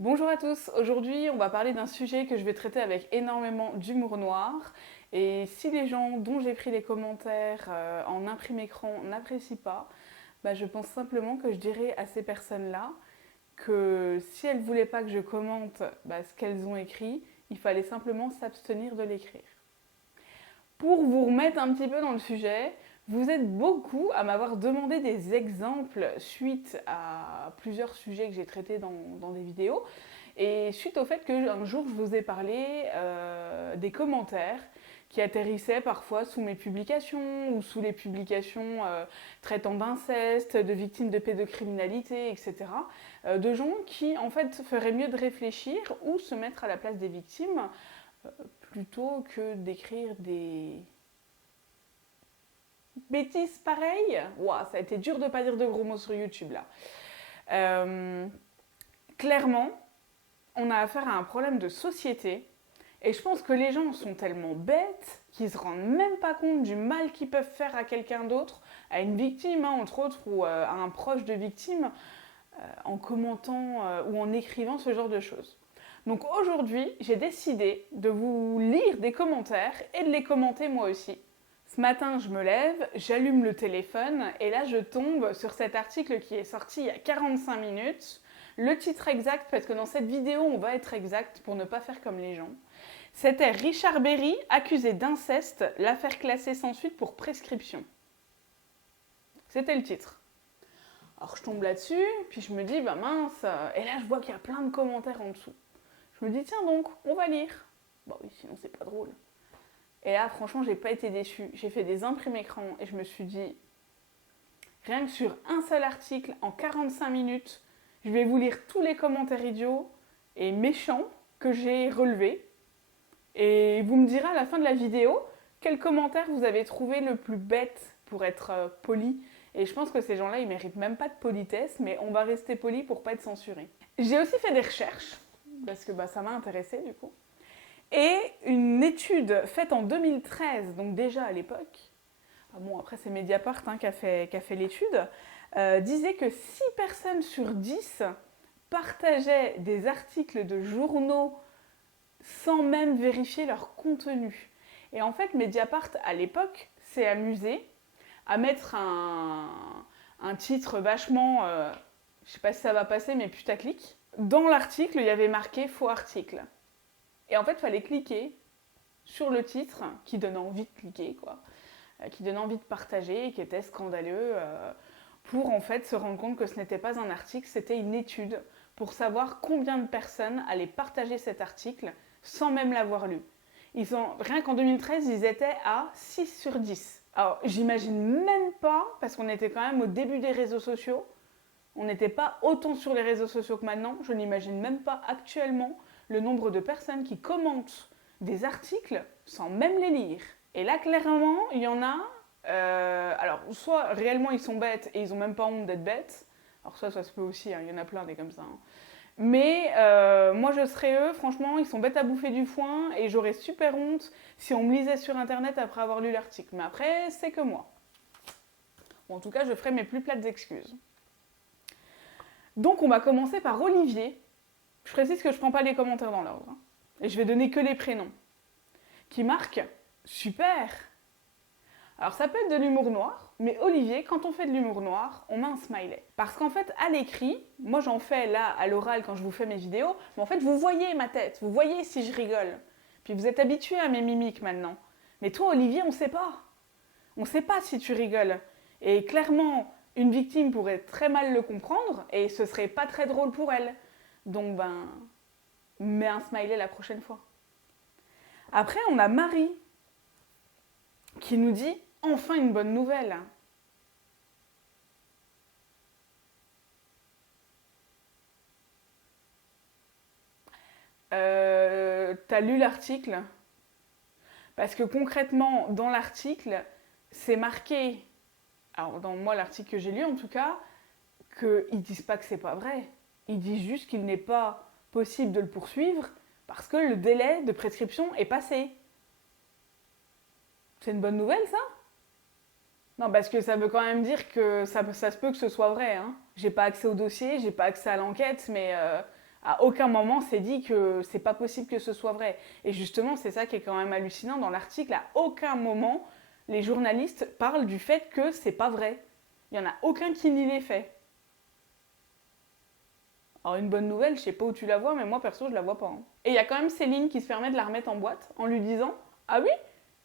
Bonjour à tous, aujourd'hui on va parler d'un sujet que je vais traiter avec énormément d'humour noir. Et si les gens dont j'ai pris les commentaires en imprimé écran n'apprécient pas, je pense simplement que je dirais à ces personnes-là que si elles ne voulaient pas que je commente ce qu'elles ont écrit, il fallait simplement s'abstenir de l'écrire. Pour vous remettre un petit peu dans le sujet, vous êtes beaucoup à m'avoir demandé des exemples suite à plusieurs sujets que j'ai traités dans des vidéos. Et suite au fait qu'un jour je vous ai parlé des commentaires qui atterrissaient parfois sous mes publications ou sous les publications traitant d'inceste, de victimes de pédocriminalité, etc. De gens qui en fait feraient mieux de réfléchir ou se mettre à la place des victimes euh, plutôt que d'écrire des bêtises pareilles. Ouah, ça a été dur de pas dire de gros mots sur YouTube là. Euh, Clairement, on a affaire à un problème de société. Et je pense que les gens sont tellement bêtes qu'ils se rendent même pas compte du mal qu'ils peuvent faire à quelqu'un d'autre, à une victime, entre autres, ou à un proche de victime, en commentant ou en écrivant ce genre de choses. Donc aujourd'hui, j'ai décidé de vous lire des commentaires et de les commenter moi aussi. Ce matin, je me lève, j'allume le téléphone et là, je tombe sur cet article qui est sorti il y a 45 minutes. Le titre exact, parce que dans cette vidéo, on va être exact pour ne pas faire comme les gens. C'était Richard Berry, accusé d'inceste, l'affaire classée sans suite pour prescription. C'était le titre. Alors je tombe là-dessus, puis je me dis, mince, et là je vois qu'il y a plein de commentaires en dessous. Je me dis, tiens donc, on va lire. Bon oui, sinon c'est pas drôle. Et là, franchement, j'ai pas été déçue. J'ai fait des imprimés écran et je me suis dit, rien que sur un seul article, en 45 minutes, je vais vous lire tous les commentaires idiots et méchants que j'ai relevés. Et vous me direz à la fin de la vidéo quel commentaire vous avez trouvé le plus bête pour être poli. Et je pense que ces gens-là, ils méritent même pas de politesse, mais on va rester poli pour pas être censuré. J'ai aussi fait des recherches, parce que ça m'a intéressé du coup. Et une étude faite en 2013, donc déjà à l'époque, bon après c'est Mediapart qui a fait l'étude, disait que 6 personnes sur 10 partageaient des articles de journaux sans même vérifier leur contenu. Et en fait, Mediapart, à l'époque, s'est amusé à mettre un titre vachement, je sais pas si ça va passer, mais putaclic. Dans l'article, il y avait marqué faux article. Et en fait, il fallait cliquer sur le titre qui donnait envie de cliquer, quoi, qui donnait envie de partager, qui était scandaleux, pour en fait se rendre compte que ce n'était pas un article, c'était une étude pour savoir combien de personnes allaient partager cet article sans même l'avoir lu. Rien qu'en 2013, ils étaient à 6 sur 10. Alors, j'imagine même pas, parce qu'on était quand même au début des réseaux sociaux, on n'était pas autant sur les réseaux sociaux que maintenant, je n'imagine même pas actuellement le nombre de personnes qui commentent des articles sans même les lire. Et là, clairement, il y en a. Alors, soit réellement ils sont bêtes et ils ont même pas honte d'être bêtes. Alors, ça se peut aussi, il y en a plein des comme ça. Mais moi, je serais eux, franchement, ils sont bêtes à bouffer du foin et j'aurais super honte si on me lisait sur internet après avoir lu l'article. Mais après, c'est que moi. Ou en tout cas, je ferai mes plus plates excuses. Donc, on va commencer par Olivier. Je précise que je ne prends pas les commentaires dans l'ordre. Et je vais donner que les prénoms. Qui marque super. Alors ça peut être de l'humour noir, mais Olivier, quand on fait de l'humour noir, on met un smiley. Parce qu'en fait, à l'écrit, moi j'en fais là à l'oral quand je vous fais mes vidéos, mais en fait vous voyez ma tête, vous voyez si je rigole. Puis vous êtes habitué à mes mimiques maintenant. Mais toi Olivier, on ne sait pas. On ne sait pas si tu rigoles. Et clairement, une victime pourrait très mal le comprendre et ce serait pas très drôle pour elle. Donc mets un smiley la prochaine fois. Après, on a Marie qui nous dit enfin une bonne nouvelle. T'as lu l'article? Parce que concrètement, dans l'article, c'est marqué, alors dans moi l'article que j'ai lu en tout cas, qu'ils disent pas que c'est pas vrai. Ils disent juste qu'il n'est pas possible de le poursuivre parce que le délai de prescription est passé. C'est une bonne nouvelle ça? Non, parce que ça veut quand même dire que ça se peut que ce soit vrai. Hein. J'ai pas accès au dossier, j'ai pas accès à l'enquête, mais À aucun moment c'est dit que c'est pas possible que ce soit vrai. Et justement, c'est ça qui est quand même hallucinant dans l'article. À aucun moment, les journalistes parlent du fait que c'est pas vrai. Il n'y en a aucun qui nie les faits. Alors une bonne nouvelle, je sais pas où tu la vois, mais moi perso je la vois pas. Hein. Et il y a quand même Céline qui se permet de la remettre en boîte en lui disant « Ah oui,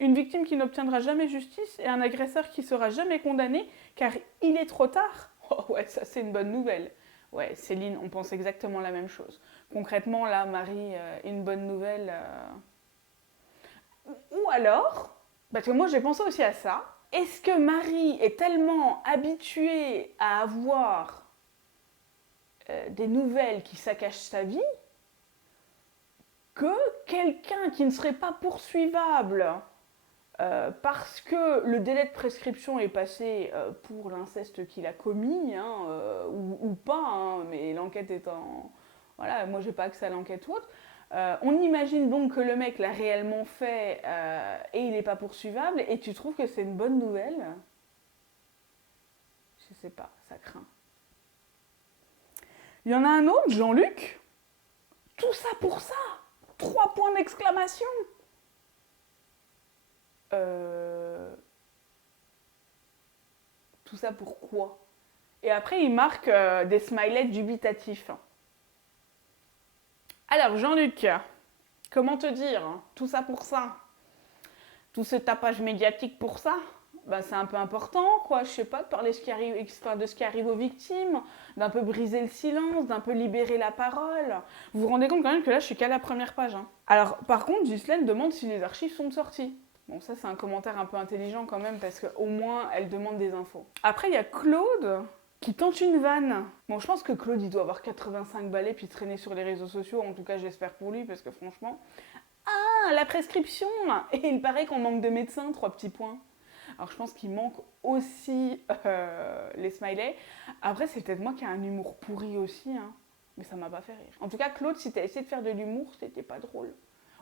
une victime qui n'obtiendra jamais justice et un agresseur qui sera jamais condamné car il est trop tard. » Oh ouais, ça c'est une bonne nouvelle. Ouais, Céline, on pense exactement la même chose. Concrètement, là, Marie, une bonne nouvelle. Ou alors, parce que moi j'ai pensé aussi à ça, est-ce que Marie est tellement habituée à avoir des nouvelles qui saccagent sa vie que quelqu'un qui ne serait pas poursuivable parce que le délai de prescription est passé pour l'inceste qu'il a commis, hein, ou pas, hein, mais l'enquête est en... Voilà, moi j'ai pas accès à l'enquête ou autre. On imagine donc que le mec l'a réellement fait et il n'est pas poursuivable, et tu trouves que c'est une bonne nouvelle? Je sais pas, ça craint. Il y en a un autre, Jean-Luc. Tout ça pour ça. 3 points d'exclamation. Tout ça pour quoi? Et après, il marque des smileys dubitatifs. Alors, Jean-Luc, comment te dire? Tout ça pour ça? Tout ce tapage médiatique pour ça? Ben, c'est un peu important, quoi, je sais pas, de parler de ce qui arrive aux victimes, d'un peu briser le silence, d'un peu libérer la parole. Vous vous rendez compte quand même que là, je suis qu'à la première page. Hein. Alors, par contre, Ghislaine demande si les archives sont sorties. Bon, ça, c'est un commentaire un peu intelligent quand même, parce qu'au moins, elle demande des infos. Après, il y a Claude qui tente une vanne. Bon, je pense que Claude, il doit avoir 85 balais puis traîner sur les réseaux sociaux. En tout cas, j'espère pour lui, parce que franchement... Ah, la prescription! Et il paraît qu'on manque de médecins, 3 petits points. Alors, je pense qu'il manque aussi les smileys. Après, c'est peut-être moi qui ai un humour pourri aussi, hein. Mais ça m'a pas fait rire. En tout cas, Claude, si t'as essayé de faire de l'humour, c'était pas drôle.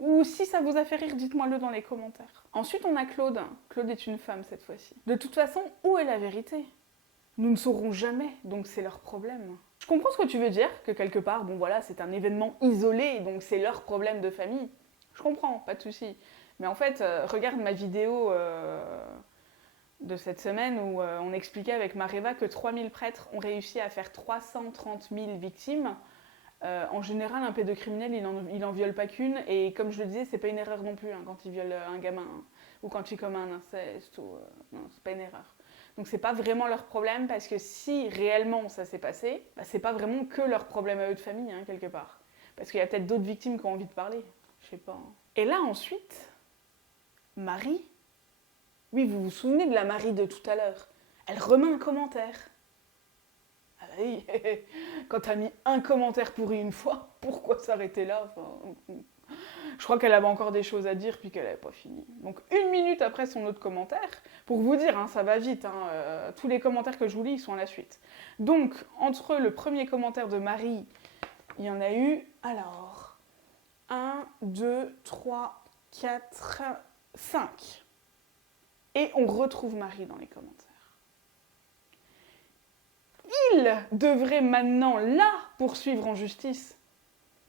Ou si ça vous a fait rire, dites-moi-le dans les commentaires. Ensuite, on a Claude. Claude est une femme cette fois-ci. De toute façon, où est la vérité? Nous ne saurons jamais, donc c'est leur problème. Je comprends ce que tu veux dire, que quelque part, bon voilà, c'est un événement isolé, donc c'est leur problème de famille. Je comprends, pas de souci. Mais en fait, regarde ma vidéo de cette semaine où on expliquait avec Mareva que 3000 prêtres ont réussi à faire 330 000 victimes. En général, un pédocriminel, il en viole pas qu'une. Et comme je le disais, c'est pas une erreur non plus hein, quand il viole un gamin. Hein, ou quand il commet un inceste. Non, c'est pas une erreur. Donc c'est pas vraiment leur problème parce que si réellement ça s'est passé, bah, c'est pas vraiment que leur problème à eux de famille, hein, quelque part. Parce qu'il y a peut-être d'autres victimes qui ont envie de parler. Je sais pas. Hein. Et là ensuite, Marie. Oui, vous vous souvenez de la Marie de tout à l'heure? Elle remet un commentaire. Ah bah oui, quand t'as mis un commentaire pourri une fois, pourquoi s'arrêter là? Enfin, je crois qu'elle avait encore des choses à dire puis qu'elle n'avait pas fini. Donc 1 minute après son autre commentaire, pour vous dire, hein, ça va vite, hein, tous les commentaires que je vous lis, ils sont à la suite. Donc, entre le premier commentaire de Marie, il y en a eu, alors, 1, 2, 3, 4, 5. Et on retrouve Marie dans les commentaires. Il devrait maintenant la poursuivre en justice.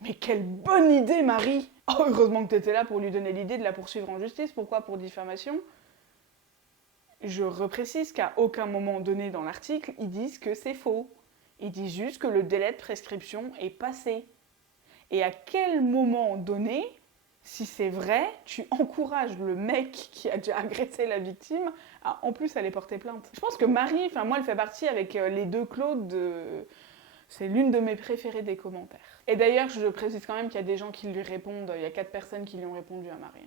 Mais quelle bonne idée, Marie! Oh, heureusement que tu étais là pour lui donner l'idée de la poursuivre en justice. Pourquoi? Pour diffamation. Je reprécise qu'à aucun moment donné dans l'article, ils disent que c'est faux. Ils disent juste que le délai de prescription est passé. Et à quel moment donné, si c'est vrai, tu encourages le mec qui a déjà agressé la victime à en plus aller porter plainte? Je pense que Marie, enfin moi, elle fait partie avec les deux Claude de... C'est l'une de mes préférées des commentaires. Et d'ailleurs, je précise quand même qu'il y a des gens qui lui répondent. Il y a 4 personnes qui lui ont répondu à Marie.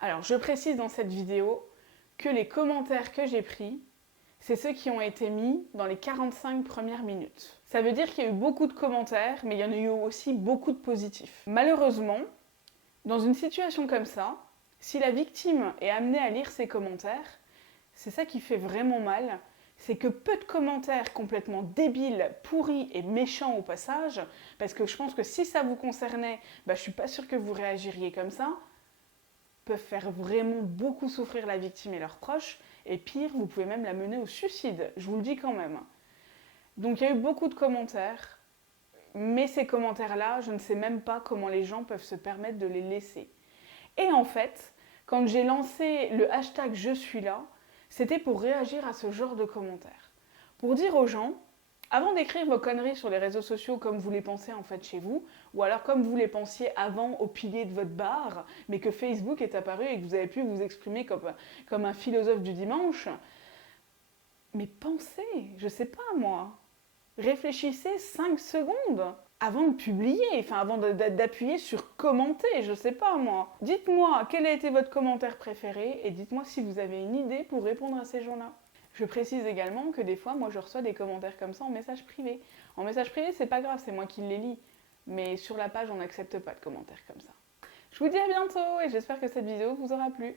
Alors, je précise dans cette vidéo que les commentaires que j'ai pris, c'est ceux qui ont été mis dans les 45 premières minutes. Ça veut dire qu'il y a eu beaucoup de commentaires, mais il y en a eu aussi beaucoup de positifs. Malheureusement, dans une situation comme ça, si la victime est amenée à lire ces commentaires, c'est ça qui fait vraiment mal, c'est que peu de commentaires complètement débiles, pourris et méchants au passage, parce que je pense que si ça vous concernait, je suis pas sûre que vous réagiriez comme ça. peuvent faire vraiment beaucoup souffrir la victime et leurs proches, et pire, vous pouvez même la mener au suicide, je vous le dis quand même. Donc il y a eu beaucoup de commentaires, mais ces commentaires-là, je ne sais même pas comment les gens peuvent se permettre de les laisser. Et en fait, quand j'ai lancé le hashtag Je suis là, c'était pour réagir à ce genre de commentaires. Pour dire aux gens, avant d'écrire vos conneries sur les réseaux sociaux comme vous les pensez en fait chez vous, ou alors comme vous les pensiez avant au pilier de votre bar, mais que Facebook est apparu et que vous avez pu vous exprimer comme un philosophe du dimanche, mais pensez, je sais pas moi, réfléchissez 5 secondes avant de publier, enfin avant d'appuyer sur commenter, je sais pas moi. Dites-moi quel a été votre commentaire préféré et dites-moi si vous avez une idée pour répondre à ces gens-là. Je précise également que des fois, moi je reçois des commentaires comme ça en message privé. En message privé, c'est pas grave, c'est moi qui les lis. Mais sur la page, on n'accepte pas de commentaires comme ça. Je vous dis à bientôt et j'espère que cette vidéo vous aura plu.